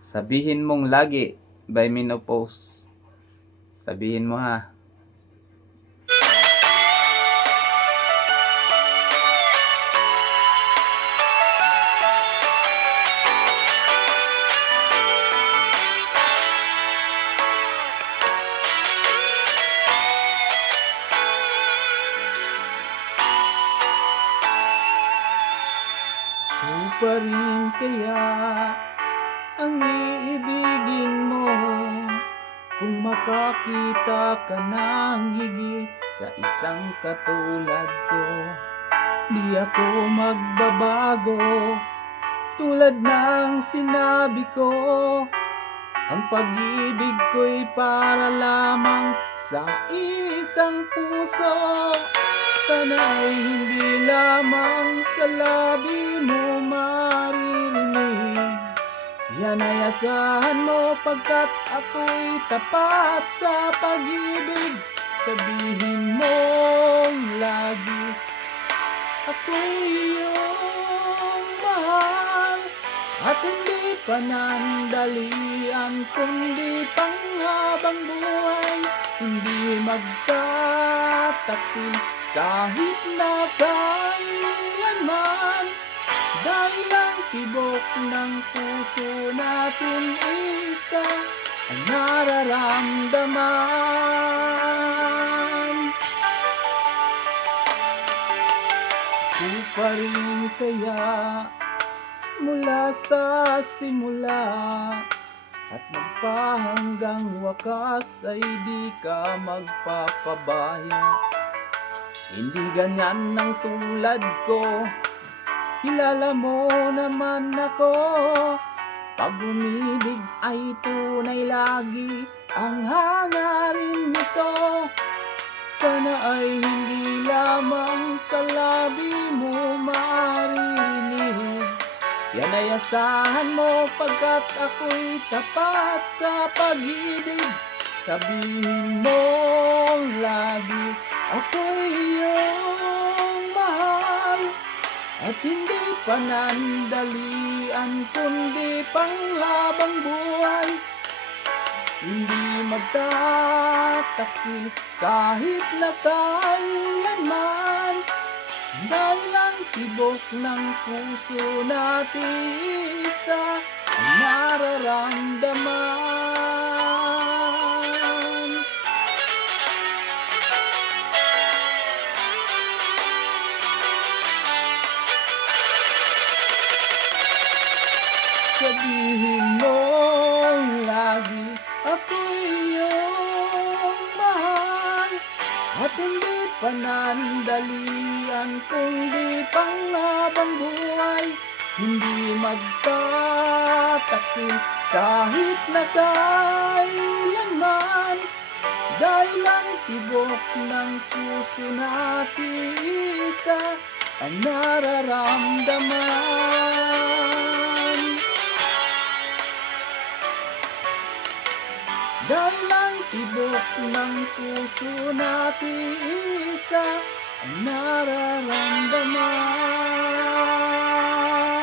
Sabihin mong lagi by Menopause. Sabihin mo ha. Ako pa rin kaya ang iibigin mo kung makakita ka ng higit sa isang katulad ko. Di ako magbabago tulad ng sinabi ko. Ang pag-ibig ko'y para lamang sa isang puso. Sana'y hindi lamang sa labi mo maririnig. Yan ay asahan mo pagkat ako'y tapat sa pag-ibig. Sabihin mong lagi ako'y iyong mahal. At hindi panandalian kundi panghabang buhay. Hindi magtataksil kahit na kailanman. Dahil ang tibok ng puso natin isa ang nararamdaman. Ako pa rin kaya mula sa simula at magpahanggang wakas ay di ka magpapabaya. Hindi ganyan ang tulad ko, kilala mo naman ako. Pag umibig ay tunay lagi ang hangarin nito. Sana ay hindi lamang sa labi mo maririnig. Yan ay asahan mo pagkat ako'y tapat sa pag-ibig. Sabihin mong lagi ako'y iyong mahal. At hindi panandalian kundi panghabang buhay. Hindi magtataksil kahit na kailanman. Dahil ang tibok ng puso natin isa ang nararamdaman. Sabihin mong lagi ako'y iyong mahal. At hindi panandalian kundi panghabang buhay. Hindi magtataksil kahit na kailanman. Dahil ang tibok ng puso natin isa ang nararamdaman. Dahil ang tibok ng puso natin isa ang nararamdaman.